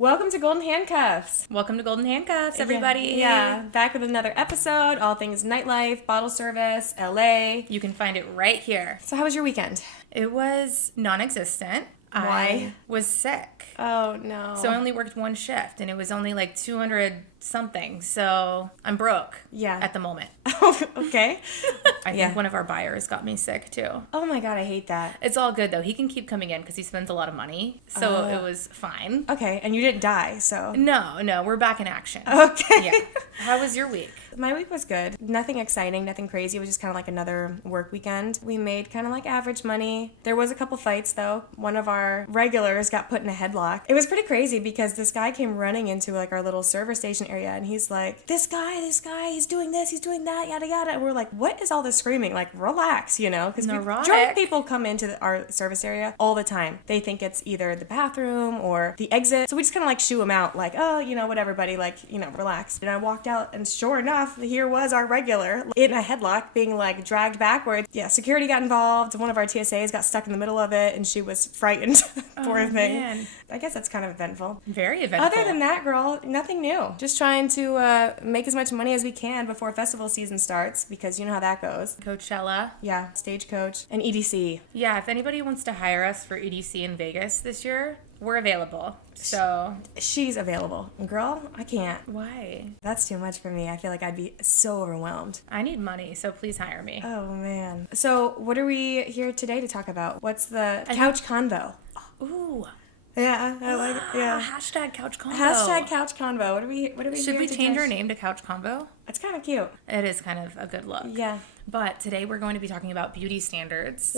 Welcome to Golden Handcuffs. Welcome to Golden Handcuffs, everybody. Yeah, back with another episode, all things nightlife, bottle service, LA. You can find it right here. So how was your weekend? It was non-existent. Why? I was sick. Oh, no. So I only worked one shift, and it was only like 200 something. So I'm broke at the moment. Oh, okay. I think one of our buyers got me sick, too. Oh, my God, I hate that. It's all good, though. He can keep coming in because he spends a lot of money. So it was fine. Okay, and you didn't die, so. No, we're back in action. Okay. Yeah. How was your week? My week was good. Nothing exciting, nothing crazy. It was just kind of like another work weekend. We made kind of like average money. There was a couple fights, though. One of our regulars got put in a headlock. It was pretty crazy because this guy came running into like our little server station area, and he's like, this guy, he's doing this, he's doing that, yada yada. And we're like, what is all this screaming? Like, relax, you know? Because drunk people come into our service area all the time. They think it's either the bathroom or the exit. So we just kind of like shoo them out, like, oh, you know, whatever, buddy, like, you know, relax. And I walked out, and sure enough, here was our regular in a headlock being like dragged backwards. Yeah, security got involved. One of our TSAs got stuck in the middle of it, and she was frightened. Poor thing. Man. I guess that's kind of eventful. Very eventful. Other than that, girl, nothing new. Just trying to make as much money as we can before festival season starts, because you know how that goes. Coachella. Yeah, Stagecoach and EDC. Yeah, if anybody wants to hire us for EDC in Vegas this year, we're available. So she's available. Girl, I can't. Why? That's too much for me. I feel like I'd be so overwhelmed. I need money, so please hire me. Oh, man. So what are we here today to talk about? What's the couch convo? Ooh. Yeah, I like it. Yeah. Hashtag couch convo. Hashtag couch convo. What are we Should we change our name to Couch Convo? It's kind of cute. It is kind of a good look. Yeah. But today we're going to be talking about beauty standards.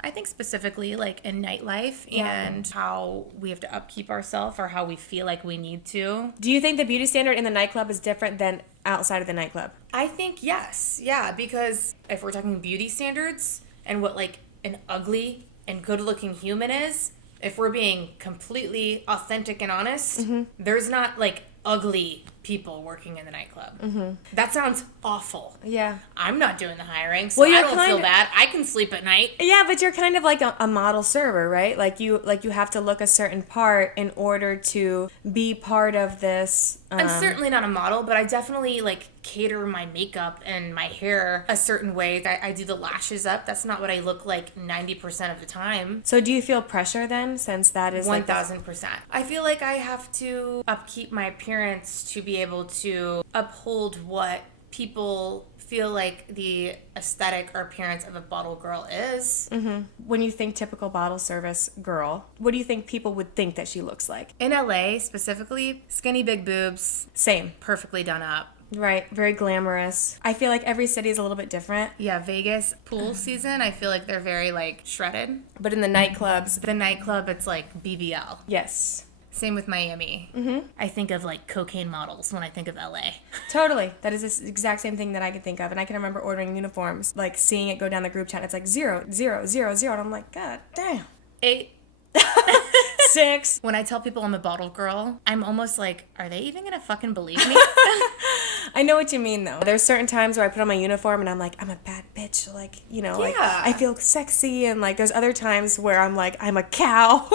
I think specifically like in nightlife and how we have to upkeep ourselves or how we feel like we need to. Do you think the beauty standard in the nightclub is different than outside of the nightclub? I think yes. Yeah, because if we're talking beauty standards and what like an ugly and good-looking human is, if we're being completely authentic and honest, there's not like ugly people working in the nightclub. That sounds awful. Yeah. I'm not doing the hiring, so I don't feel bad. I can sleep at night. Yeah, but you're kind of like a model server, right? Like you have to look a certain part in order to be part of this. I'm certainly not a model, but I definitely like cater my makeup and my hair a certain way. I do the lashes up. That's not what I look like 90% of the time. So do you feel pressure then, since that is 1,000%. I feel like I have to upkeep my appearance to be able to uphold what people feel like the aesthetic or appearance of a bottle girl is. When you think typical bottle service girl, what do you think people would think that she looks like? In LA specifically, skinny big boobs. Same. Perfectly done up. Right, very glamorous. I feel like every city is a little bit different. Yeah, Vegas pool season, I feel like they're very like shredded. But in the nightclubs, it's like BBL. Yes. Same with Miami. I think of like cocaine models when I think of LA. Totally. That is the exact same thing that I can think of. And I can remember ordering uniforms, like seeing it go down the group chat. It's like 0, 0, 0, 0. And I'm like, God damn. 8. 6. When I tell people I'm a bottle girl, I'm almost like, are they even gonna fucking believe me? I know what you mean, though. There's certain times where I put on my uniform and I'm like, I'm a bad bitch. Like, you know, like I feel sexy. And like there's other times where I'm like, I'm a cow.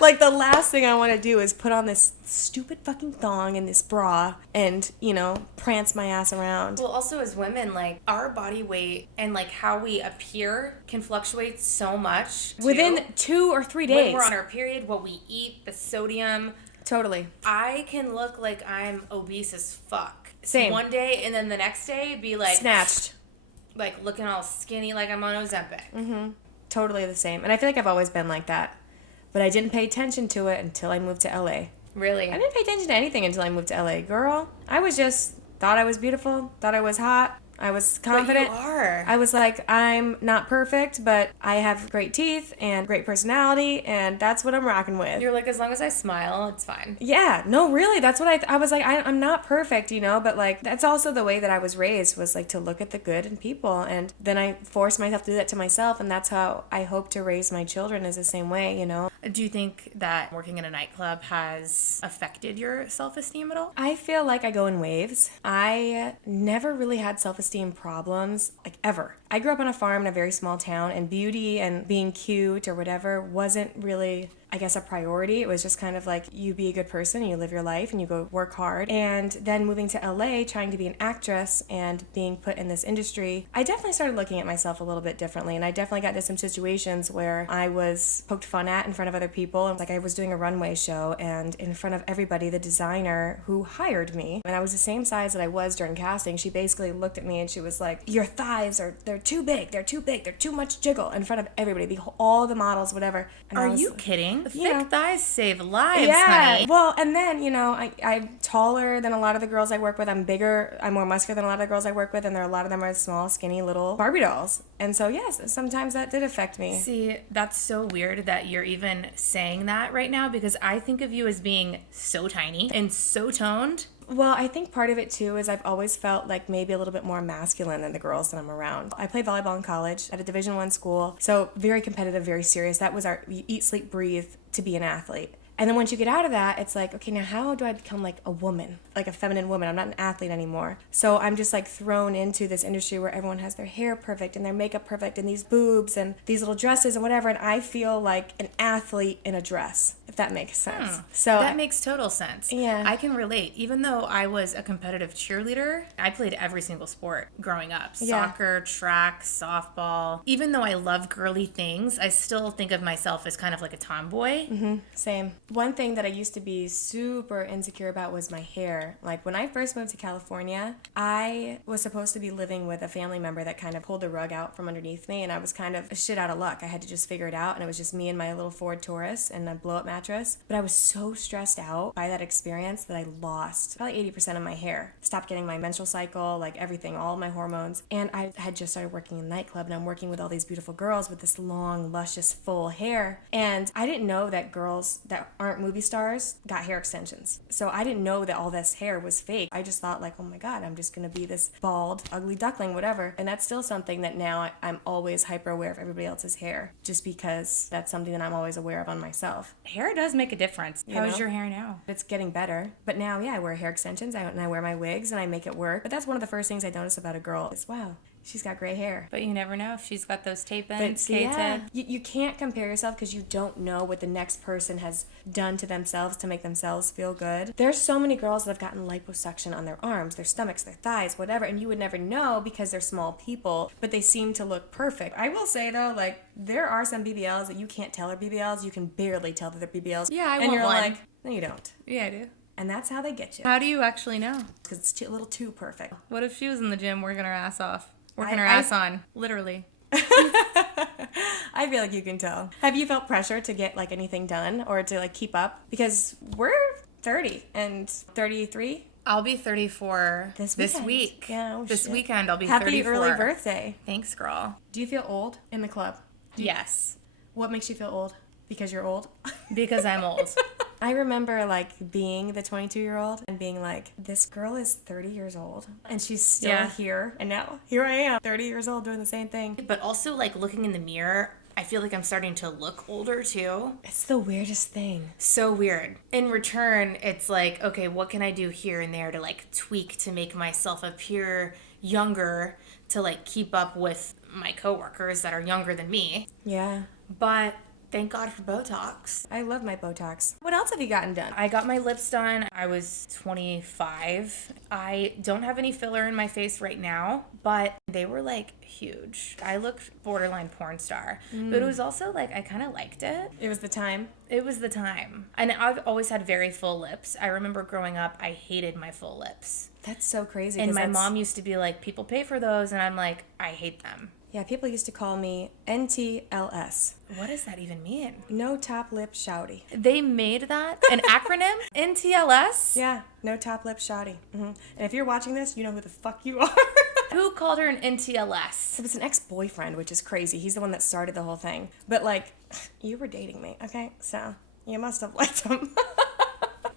Like the last thing I want to do is put on this stupid fucking thong and this bra and, you know, prance my ass around. Well, also as women, like our body weight and like how we appear can fluctuate so much. Within 2 or 3 days. When we're on our period, what we eat, the sodium. Totally. I can look like I'm obese as fuck. Same. One day and then the next day be like... snatched. Like looking all skinny like I'm on Ozempic. Totally the same. And I feel like I've always been like that. But I didn't pay attention to it until I moved to LA. Really? I didn't pay attention to anything until I moved to LA. Girl, I was just... thought I was beautiful. Thought I was hot. I was confident. But you are. I was like, I'm not perfect, but I have great teeth and great personality, and that's what I'm rocking with. You're like, as long as I smile, it's fine. Yeah, no, really, that's what I was like, I'm not perfect, you know, but like, that's also the way that I was raised, was like to look at the good in people, and then I forced myself to do that to myself, and that's how I hope to raise my children, is the same way, you know. Do you think that working in a nightclub has affected your self-esteem at all? I feel like I go in waves. I never really had self-esteem problems, like ever. I grew up on a farm in a very small town, and beauty and being cute or whatever wasn't really I guess, a priority. It was just kind of like, you be a good person, you live your life, and you go work hard. And then moving to LA, trying to be an actress and being put in this industry, I definitely started looking at myself a little bit differently. And I definitely got into some situations where I was poked fun at in front of other people. Like, I was doing a runway show, and in front of everybody, the designer who hired me, and I was the same size that I was during casting, she basically looked at me and she was like, your thighs they're too big, they're too much jiggle, in front of everybody, all the models, whatever. And Are you kidding? you Thick know, thighs save lives, yeah. honey. Well, and then, I'm taller than a lot of the girls I work with. I'm bigger, I'm more muscular than a lot of the girls I work with, and a lot of them are small, skinny, little Barbie dolls. And so, yes, sometimes that did affect me. See, that's so weird that you're even saying that right now, because I think of you as being so tiny and so toned. Well, I think part of it too is I've always felt like maybe a little bit more masculine than the girls that I'm around. I played volleyball in college at a Division I school, so very competitive, very serious. That was our eat, sleep, breathe to be an athlete. And then once you get out of that, it's like, okay, now how do I become like a woman, like a feminine woman? I'm not an athlete anymore. So I'm just like thrown into this industry where everyone has their hair perfect and their makeup perfect and these boobs and these little dresses and whatever. And I feel like an athlete in a dress, if that makes sense. So that makes total sense. Yeah. I can relate. Even though I was a competitive cheerleader, I played every single sport growing up. Yeah. Soccer, track, softball. Even though I love girly things, I still think of myself as kind of like a tomboy. Mm-hmm. Same. One thing that I used to be super insecure about was my hair. Like, when I first moved to California, I was supposed to be living with a family member that kind of pulled the rug out from underneath me, and I was kind of shit out of luck. I had to just figure it out, and it was just me and my little Ford Taurus and a blow-up mattress. But I was so stressed out by that experience that I lost probably 80% of my hair. Stopped getting my menstrual cycle, like everything, all of my hormones. And I had just started working in a nightclub, and I'm working with all these beautiful girls with this long, luscious, full hair. And I didn't know that girls that aren't movie stars got hair extensions. So I didn't know that all this hair was fake. I just thought like, oh my God, I'm just gonna be this bald, ugly duckling, whatever. And that's still something that now I'm always hyper aware of everybody else's hair, just because that's something that I'm always aware of on myself. Hair does make a difference. How's your hair now? It's getting better. But now, yeah, I wear hair extensions and I wear my wigs and I make it work. But that's one of the first things I notice about a girl is, wow, she's got gray hair. But you never know if she's got those tape-ins, But yeah, K-tip. you can't compare yourself because you don't know what the next person has done to themselves to make themselves feel good. There's so many girls that have gotten liposuction on their arms, their stomachs, their thighs, whatever, and you would never know because they're small people, but they seem to look perfect. I will say though, like, there are some BBLs that you can't tell are BBLs. You can barely tell that they're BBLs. Yeah, I and want you're one. like, no, you don't. Yeah, I do. And that's how they get you. How do you actually know? Because it's a little too perfect. What if she was in the gym working her ass off? Working I- her ass on, literally. I feel like you can tell. Have you felt pressure to get like anything done or to like keep up? Because we're 30 and 33. I'll be 34 this weekend. week. Yeah, oh, this shit. weekend I'll be Happy 34. early birthday. Thanks, girl. Do you feel old in the club? Yes, What makes you feel old? Because you're old? because I'm old. I remember like being the 22-year-old and being like, this girl is 30 years old and she's still here. And now here I am, 30 years old doing the same thing. But also like looking in the mirror, I feel like I'm starting to look older too. It's the weirdest thing. So weird. In return, it's like, okay, what can I do here and there to like tweak to make myself appear younger, to like keep up with my coworkers that are younger than me. Yeah. But thank God for Botox. I love my Botox. What else have you gotten done? I got my lips done. I was 25. I don't have any filler in my face right now, but they were like huge. I looked borderline porn star, but it was also like I kind of liked it. It was the time. It was the time. And I've always had very full lips. I remember growing up, I hated my full lips. That's so crazy. And 'cause my mom used to be like, people pay for those. And I'm like, I hate them. Yeah, people used to call me NTLS. What does that even mean? No top lip shouty. They made that an acronym? NTLS? Yeah, no top lip shouty. And if you're watching this, you know who the fuck you are. Who called her an NTLS? It was an ex-boyfriend, which is crazy. He's the one that started the whole thing. But like, you were dating me, okay? So you must have liked him.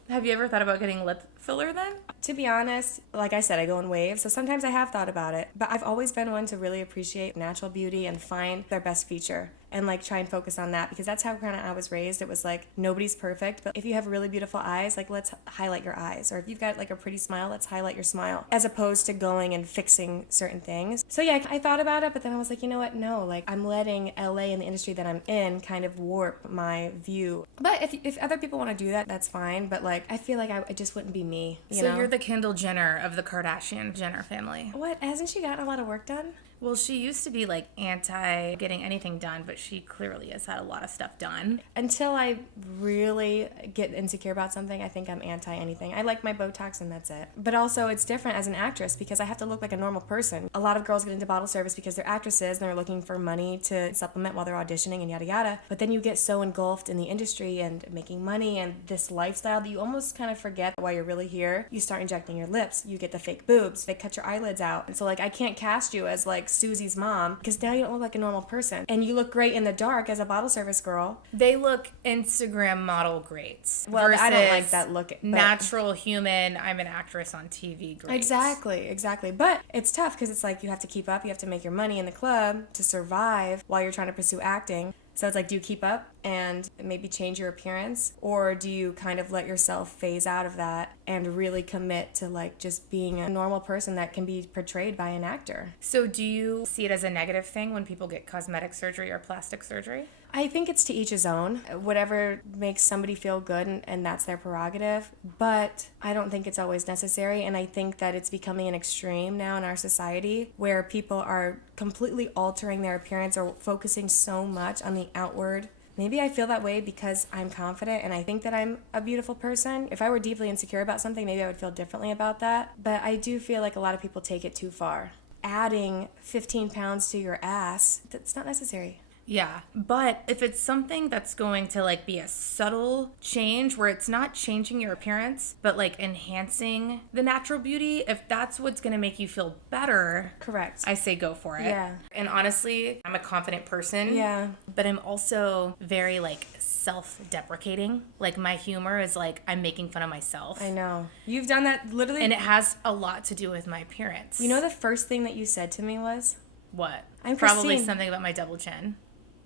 Have you ever thought about getting lip filler then? To be honest, like I said, I go in waves, so sometimes I have thought about it. But I've always been one to really appreciate natural beauty and find their best feature and like try and focus on that, because that's how kind of I was raised. It was like nobody's perfect, but if you have really beautiful eyes, like let's highlight your eyes. Or if you've got like a pretty smile, let's highlight your smile, as opposed to going and fixing certain things. So yeah, I thought about it, but then I was like, you know what? No, like I'm letting LA and the industry that I'm in kind of warp my view. But if other people want to do that, that's fine. But like I feel like it just wouldn't be me. You know? You're the Kendall Jenner of the Kardashian Jenner family. What? Hasn't she gotten a lot of work done? Well, she used to be like anti getting anything done, but she clearly has had a lot of stuff done. Until I really get insecure about something, I think I'm anti anything. I like my Botox and that's it. But also it's different as an actress because I have to look like a normal person. A lot of girls get into bottle service because they're actresses and they're looking for money to supplement while they're auditioning and yada yada. But then you get so engulfed in the industry and making money and this lifestyle that you almost kind of forget why you're really here. You start injecting your lips, you get the fake boobs, they cut your eyelids out. And so like I can't cast you as like Susie's mom because now you don't look like a normal person. And you look great in the dark as a bottle service girl. They look Instagram model great. Well, I don't like that look. Natural human, I'm an actress on TV great. Exactly. But it's tough because it's like you have to keep up, you have to make your money in the club to survive while you're trying to pursue acting. So it's like, do you keep up and maybe change your appearance? Or do you kind of let yourself phase out of that and really commit to like just being a normal person that can be portrayed by an actor? So do you see it as a negative thing when people get cosmetic surgery or plastic surgery? I think it's to each his own. Whatever makes somebody feel good and that's their prerogative. But I don't think it's always necessary. And I think that it's becoming an extreme now in our society where people are completely altering their appearance or focusing so much on the outward. Maybe I feel that way because I'm confident and I think that I'm a beautiful person. If I were deeply insecure about something, maybe I would feel differently about that. But I do feel like a lot of people take it too far. Adding 15 pounds to your ass, that's not necessary. Yeah, but if it's something that's going to like be a subtle change where it's not changing your appearance, but like enhancing the natural beauty, if that's what's going to make you feel better, correct, I say go for it. Yeah. And honestly, I'm a confident person. Yeah. But I'm also very like self-deprecating. Like my humor is like I'm making fun of myself. I know. You've done that literally. And it has a lot to do with my appearance. You know the first thing that you said to me was? What? I'm probably Christine. Something about my double chin.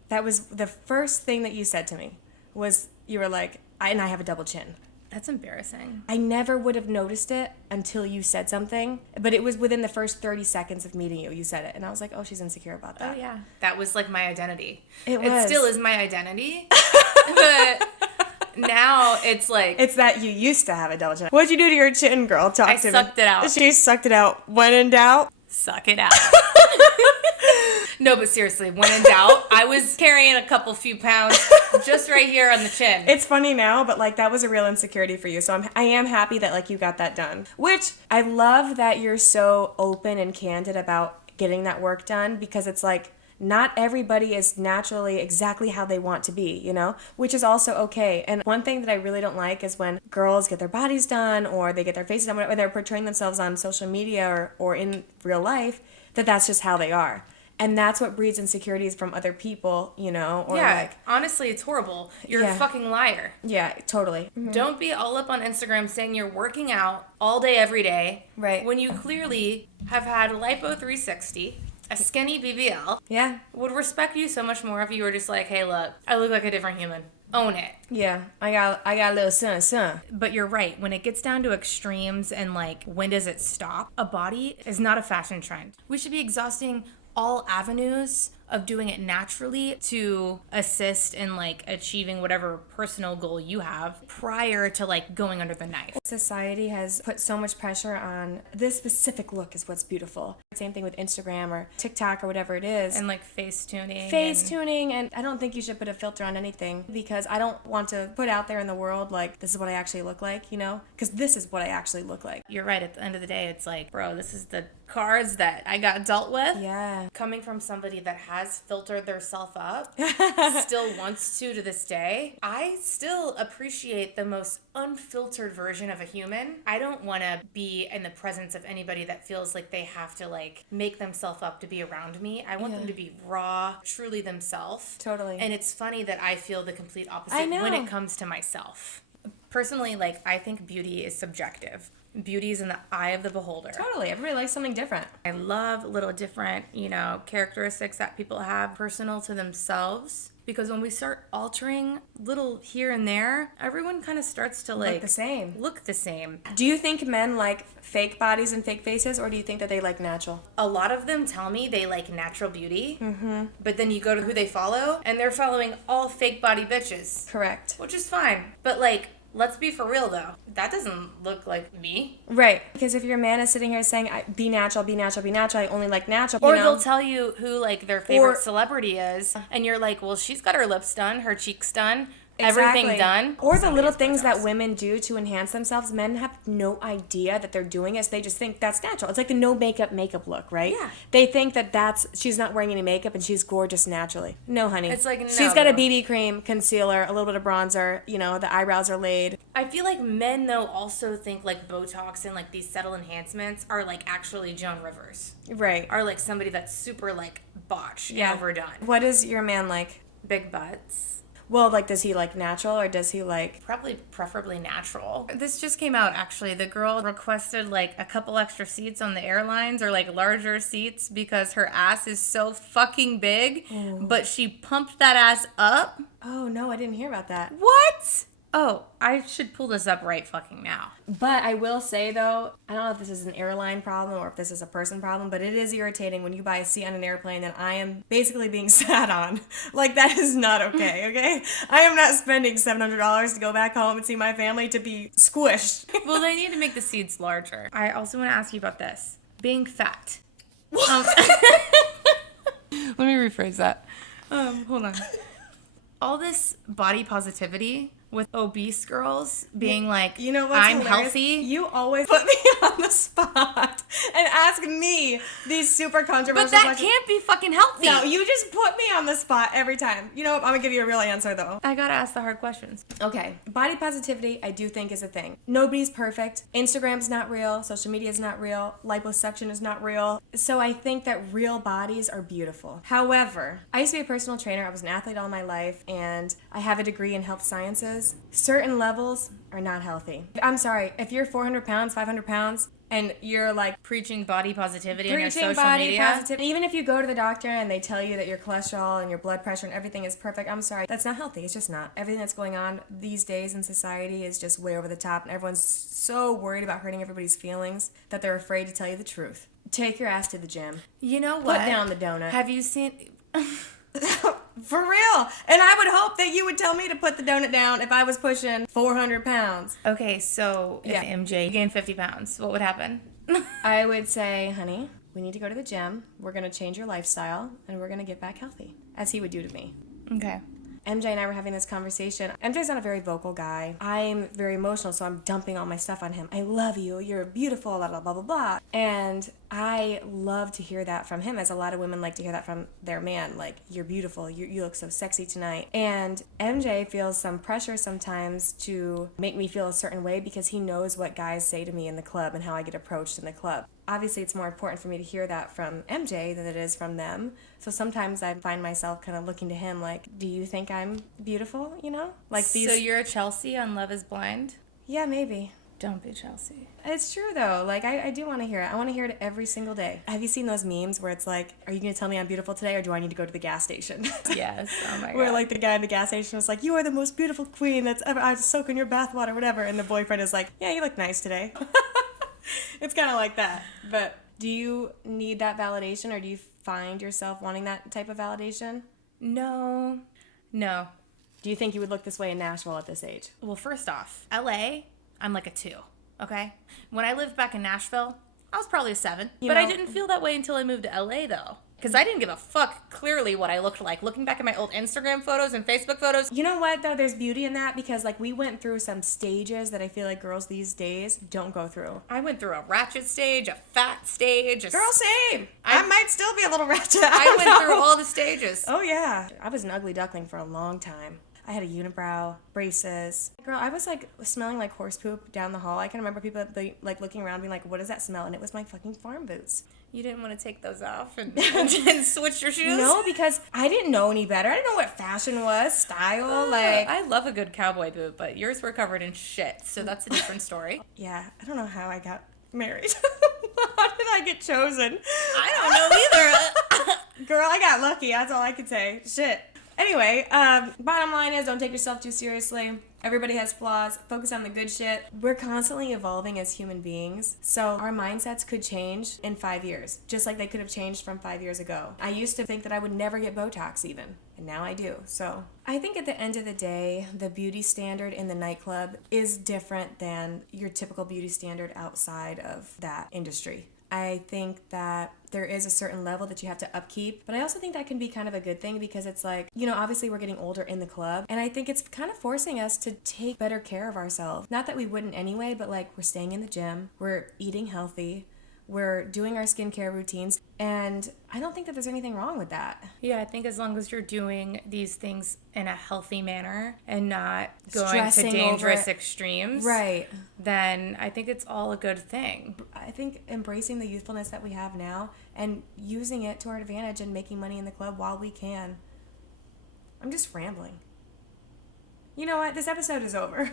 That was the first thing that you said to me was you were like, I have a double chin. That's embarrassing. I never would have noticed it until you said something, but it was within the first 30 seconds of meeting you. You said it, and I was like, oh, she's insecure about that. Oh, yeah. That was like my identity. It was. It still is my identity, but now it's like... It's that you used to have a double chin. What'd you do to your chin, girl? Talk to me. I sucked it out. She sucked it out. When in doubt? Suck it out. No, but seriously, when in doubt, I was carrying a few pounds just right here on the chin. It's funny now, but like that was a real insecurity for you. So I am happy that like you got that done. Which I love that you're so open and candid about getting that work done, because it's like not everybody is naturally exactly how they want to be, you know, which is also okay. And one thing that I really don't like is when girls get their bodies done or they get their faces done, or they're portraying themselves on social media or in real life, that's just how they are. And that's what breeds insecurities from other people, you know? Or yeah, like, honestly, it's horrible. You're a fucking liar. Yeah, totally. Mm-hmm. Don't be all up on Instagram saying you're working out all day, every day. Right. When you clearly have had a lipo 360, a skinny BBL. Yeah. Would respect you so much more if you were just like, hey, look, I look like a different human. Own it. Yeah, I got a little son. But you're right. When it gets down to extremes and like, when does it stop? A body is not a fashion trend. We should be exhausting all avenues of doing it naturally to assist in like achieving whatever personal goal you have prior to like going under the knife. Society has put so much pressure on this specific look is what's beautiful. Same thing with Instagram or TikTok or whatever it is. And like face tuning. And I don't think you should put a filter on anything, because I don't want to put out there in the world like this is what I actually look like, you know? Because this is what I actually look like. You're right. At the end of the day, it's like, bro, this is the cards that I got dealt with. Yeah. Coming from somebody that has filtered their self up, still wants to this day, I still appreciate the most unfiltered version of a human. I don't want to be in the presence of anybody that feels like they have to like make themselves up to be around me. I want them to be raw, truly themselves. Totally. And it's funny that I feel the complete opposite when it comes to myself. Personally, like, I think beauty is subjective. Beauty is in the eye of the beholder. Totally. Everybody likes something different. I love little different, characteristics that people have personal to themselves. Because when we start altering little here and there, everyone kind of starts to Look the same. Look the same. Do you think men like fake bodies and fake faces, or do you think that they like natural? A lot of them tell me they like natural beauty. Mm-hmm. But then you go to who they follow, and they're following all fake body bitches. Correct. Which is fine. But like, let's be for real though. That doesn't look like me. Right. Because if your man is sitting here saying, be natural, be natural, be natural, I only like natural. Or they'll tell you who like their favorite celebrity is. And you're like, well, she's got her lips done, her cheeks done. Exactly. Everything done. Or the little things that women do to enhance themselves. Men have no idea that they're doing it. So they just think that's natural. It's like the no makeup look, right? Yeah. They think that she's not wearing any makeup and she's gorgeous naturally. No, honey. It's like, no. She's got a BB cream, concealer, a little bit of bronzer. The eyebrows are laid. I feel like men, though, also think like Botox and like these subtle enhancements are like actually Joan Rivers. Right. Are like somebody that's super like botched and overdone. What is your man like? Big butts. Well, like, does he like natural or does he like... Probably preferably natural. This just came out, actually. The girl requested like a couple extra seats on the airlines or like larger seats because her ass is so fucking big. Ooh. But she pumped that ass up. Oh, no, I didn't hear about that. What? Oh, I should pull this up right fucking now. But I will say, though, I don't know if this is an airline problem or if this is a person problem, but it is irritating when you buy a seat on an airplane that I am basically being sat on. Like, that is not okay? I am not spending $700 to go back home and see my family to be squished. Well, they need to make the seats larger. I also want to ask you about this. Being fat. Let me rephrase that. Hold on. All this body positivity with obese girls being like, you know what's I'm hilarious? healthy. You always put me on the spot and ask me these super controversial questions. But that questions. can't be fucking healthy. No, you just put me on the spot every time. You know what? I'm going to give you a real answer, though. I gotta ask the hard questions. Okay. Body positivity, I do think, is a thing. Nobody's perfect. Instagram's not real. Social media is not real. Liposuction is not real. So I think that real bodies are beautiful. However, I used to be a personal trainer. I was an athlete all my life, and I have a degree in health sciences. Certain levels are not healthy. I'm sorry, if you're 400 pounds, 500 pounds, and you're like preaching body positivity on your preaching social body media. positivity, even if you go to the doctor and they tell you that your cholesterol and your blood pressure and everything is perfect, I'm sorry, that's not healthy. It's just not. Everything that's going on these days in society is just way over the top, and everyone's so worried about hurting everybody's feelings that they're afraid to tell you the truth. Take your ass to the gym. You know what? Put down the donut. Have you seen... For real. And I would hope that you would tell me to put the donut down if I was pushing 400 pounds. Okay, so if MJ gained 50 pounds, what would happen? I would say, honey, we need to go to the gym. We're going to change your lifestyle, and we're going to get back healthy, as he would do to me. Okay. MJ and I were having this conversation. MJ's not a very vocal guy. I'm very emotional, so I'm dumping all my stuff on him. I love you. You're beautiful, blah, blah, blah, blah, blah. And I love to hear that from him, as a lot of women like to hear that from their man. Like, you're beautiful. You look so sexy tonight. And MJ feels some pressure sometimes to make me feel a certain way because he knows what guys say to me in the club and how I get approached in the club. Obviously, it's more important for me to hear that from MJ than it is from them. So sometimes I find myself kind of looking to him like, do you think I'm beautiful, Like these... So you're a Chelsea on Love is Blind? Yeah, maybe. Don't be Chelsea. It's true, though. Like, I do want to hear it. I want to hear it every single day. Have you seen those memes where it's like, are you going to tell me I'm beautiful today, or do I need to go to the gas station? Yes. Oh, my God. Where, like, the guy in the gas station was like, you are the most beautiful queen that's ever... I soak in your bathwater, whatever. And the boyfriend is like, yeah, you look nice today. It's kind of like that. But do you need that validation, or do you find yourself wanting that type of validation? No. Do you think you would look this way in Nashville at this age? Well, first off, LA, I'm like a 2, okay? When I lived back in Nashville, I was probably a 7. I didn't feel that way until I moved to LA, though. Because I didn't give a fuck clearly what I looked like. Looking back at my old Instagram photos and Facebook photos. You know what, though? There's beauty in that, because, like, we went through some stages that I feel like girls these days don't go through. I went through a ratchet stage, a fat stage. Girl, same. I might still be a little ratchet. I went through all the stages. Oh, yeah. I was an ugly duckling for a long time. I had a unibrow, braces. Girl, I was, like, smelling like horse poop down the hall. I can remember people, like, looking around being like, what does that smell? And it was my fucking farm boots. You didn't want to take those off and switch your shoes? No, because I didn't know any better. I didn't know what fashion was, style, like... I love a good cowboy boot, but yours were covered in shit, so that's a different story. Yeah, I don't know how I got married. How did I get chosen? I don't know either. Girl, I got lucky. That's all I could say. Shit. Anyway, bottom line is don't take yourself too seriously. Everybody has flaws. Focus on the good shit. We're constantly evolving as human beings. So our mindsets could change in 5 years, just like they could have changed from 5 years ago. I used to think that I would never get Botox even, and now I do. So I think at the end of the day, the beauty standard in the nightclub is different than your typical beauty standard outside of that industry. I think that there is a certain level that you have to upkeep, but I also think that can be kind of a good thing because it's like, you know, obviously we're getting older in the club, and I think it's kind of forcing us to take better care of ourselves. Not that we wouldn't anyway, but like we're staying in the gym, we're eating healthy, we're doing our skincare routines, and I don't think that there's anything wrong with that. Yeah, I think as long as you're doing these things in a healthy manner and not going Stressing to dangerous over it. extremes, Right. then I think it's all a good thing. I think embracing the youthfulness that we have now and using it to our advantage and making money in the club while we can. I'm just rambling. You know what? This episode is over.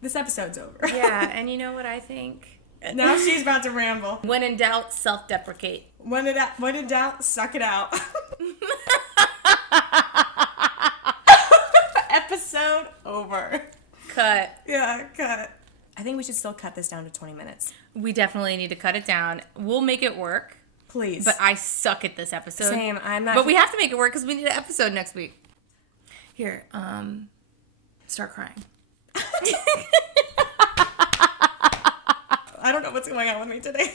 This episode's over. Yeah, and you know what I think? Now she's about to ramble. When in doubt, self-deprecate. When in doubt, suck it out. Episode over. Cut. Yeah, cut. I think we should still cut this down to 20 minutes. We definitely need to cut it down. We'll make it work. Please. But I suck at this episode. Same. I'm not. But we have to make it work because we need an episode next week. Here, start crying. I don't know what's going on with me today.